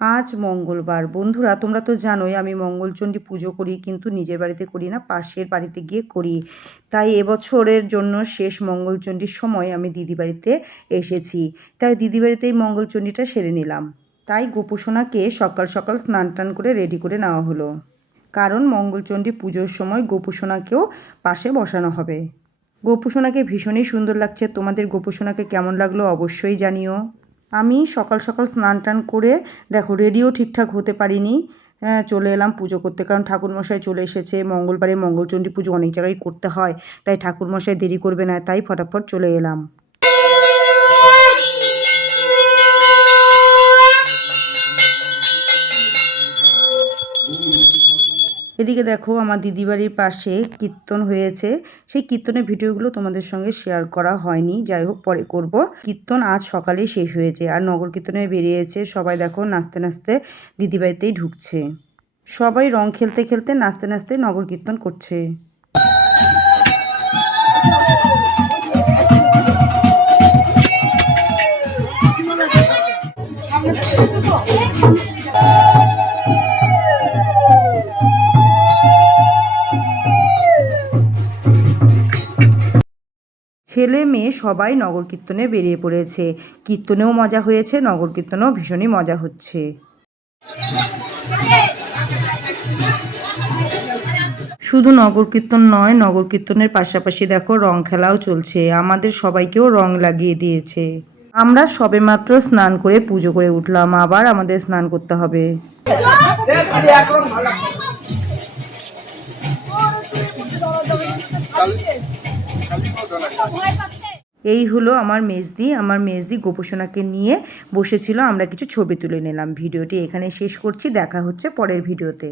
আজ মঙ্গলবার। বন্ধুরা, তোমরা তো জানোই আমি মঙ্গলচণ্ডী পুজো করি, কিন্তু নিজের বাড়িতে করি না, পাশের বাড়িতে গিয়ে করি। তাই এবছরের জন্য শেষ মঙ্গলচণ্ডীর সময় আমি দিদি বাড়িতে এসেছি। তাই দিদি বাড়িতেই মঙ্গলচণ্ডীটা সেরে নিলাম। তাই গোপুসোনাকে সকাল সকাল স্নান টান করে রেডি করে নেওয়া হলো। কারণ মঙ্গলচণ্ডী পুজোর সময় গোপুসোনাকেও পাশে বসানো হবে। গোপুসোনাকে ভীষণই সুন্দর লাগছে। তোমাদের গোপুসোনাকে কেমন লাগল অবশ্যই জানিও। আমি সকাল সকাল স্নান টান করে, দেখো রেডিও ঠিকঠাক হতে পারিনি। চলে এলাম পুজো করতে। কারণ ঠাকুরমশাই চলে এসেছে। মঙ্গলবারে মঙ্গলচণ্ডী পুজো অনেক জায়গায় করতে হয়। তাই ঠাকুরমশাই দেরি করবে না। তাই ফটাফট চলে এলাম। এদিকে দেখো আমার দিদি বাড়ির পাশে কীর্তন হয়েছে। সেই কীর্তনের ভিডিওগুলো তোমাদের সঙ্গে শেয়ার করা হয়নি। যাই হোক, পরে করব। কীর্তন আজ সকালেই শেষ হয়েছে আর নগর কীর্তনে বেরিয়েছে। সবাই দেখো নাচতে নাচতে দিদি বাড়িতেই ঢুকছে। সবাই রং খেলতে খেলতে নাচতে নাচতে নগর কীর্তন করছে। ছেলে মেয়ে সবাই নগর কীর্তনে বেরিয়ে পড়েছে। কীর্তনেও মজা হয়েছে, নগর কীর্তনেও ভীষণই মজা হচ্ছে। শুধু নগর কীর্তন নয়, নগর কীর্তনের পাশাপাশি দেখো রং খেলাও চলছে। আমাদের সবাইকেও রং লাগিয়ে দিয়েছে। আমরা সবেমাত্র স্নান করে পুজো করে উঠলাম, আবার আমাদের স্নান করতে হবে। এই হলো আমার মেজদি। আমার মেজদি গোপোষণাকে নিয়ে বসেছিল, আমরা কিছু ছবি তুলে নিলাম ভিডিওটি। এখানে শেষ করছি, দেখা হচ্ছে পরের ভিডিওতে।